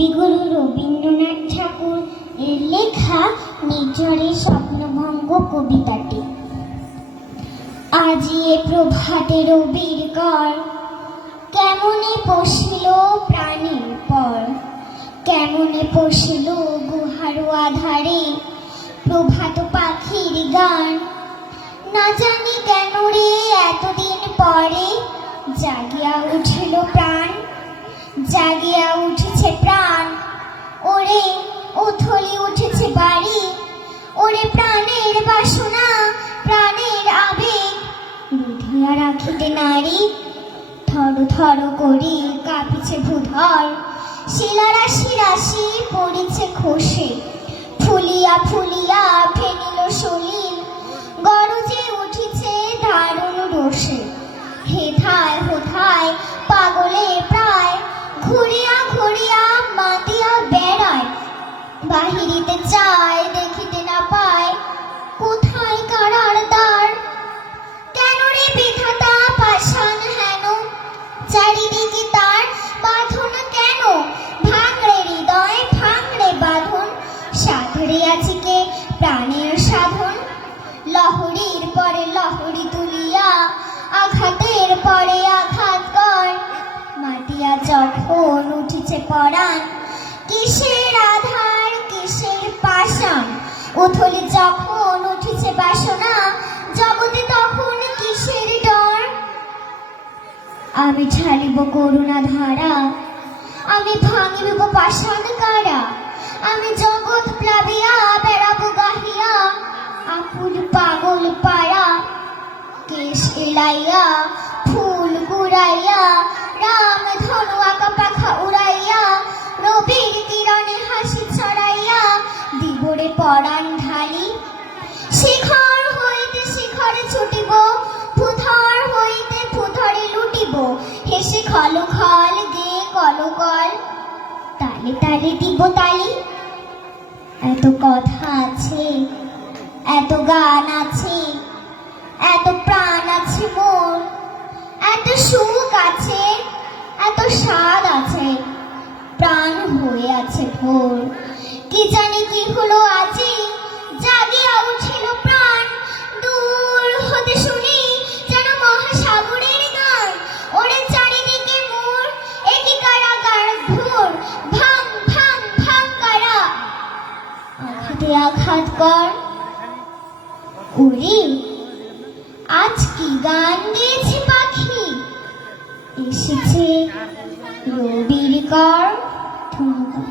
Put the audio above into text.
কবিগুরু রবীন্দ্রনাথ ঠাকুর এর লেখা নির্ঝরের স্বপ্নভঙ্গ কবিতাটি। আজি এ প্রভাতে রবির কর, কেমনে পশিল প্রাণের পর, কেমনে পশিল গুহার আধারে প্রভাত পাখির গান। না জানি কেন রে এতদিন পরে জাগিয়া উঠিল প্রাণ, জাগিয়া উঠেছে প্রাণ। ওরে উথলি উঠেছে বাড়ি, ওরে প্রাণের বাসনা প্রাণের আবেগ বুধিয়া রাখিতে নারী। থর থর করি কাঁপিছে ভূধর, শিলারাশি রাশি পড়েছে খসে, ফুলিয়া ফুলিয়া ফেনিল সলিল, গরজে উঠিছে দারুণ রোষে। হেথায় হোথায় পাগলে প্রায় ঘুরিয়া ঘুরিয়া মাতিয়া বেড়ায়, বাহিরিতে চায় দেখিতে না পায় কোথায় কারার দ্বার। কেন রে বিধাতা পাষাণ হেন, চারিদিকে তার বাঁধন কেন? ভাঙড়ে হৃদয় ভাঙড়ে বাঁধন, সাধরে আছে কে প্রাণের সাধন। লহরীর পরে লহরী তুলিয়া আঘাতের পরে আঘাত কর, মাতিয়া যখন উঠিছে পরাণ কিসের আধার কিসের পাষাণ। উথলি যখন উঠিছে বাসনা জগতে তখন কিসের ডর। আমি ছাড়িব করুণা ধারা, আমি ভাঙিব পাষাণ কারা, আমি জগৎ প্লাবিয়া বেড়াবো গাহিয়া আকুল পাগল পাড়া। কেশ এলাইয়া ফুল কুড়াইয়া রাম ধনু আঁকা পাখা উড়াইয়া, রবির কিরণে হাসি ছড়াইয়া দিবরে পরাণ ঢালি। শিখর হইতে শিখরে ছুটিব, ভূধর হইতে ভূধরে লুটিব, হেসে খল খল গে কলকল, তালে তালে দিব তালি। এত কথা আছে, এত গান আছে, এত প্রাণ আছে মোর, এত সুখ আছে, এত স্বাদ আছে, প্রাণ হয়ে আছে ভোর। কি জানি কি হলো আজি জাগিয়া উঠিল প্রাণ, দূর হতে শুনি যেন মহাসাগরের গান। ওরে চারিদিকে মোর একই কারাগার ঘোর, ভাঙ ভাঙ ভাঙ কারা, আঘাতে আঘাত কর। ওরে আজ কি গান গেয়েছে পাখি, এসেছে রবির কর ঠুনকা।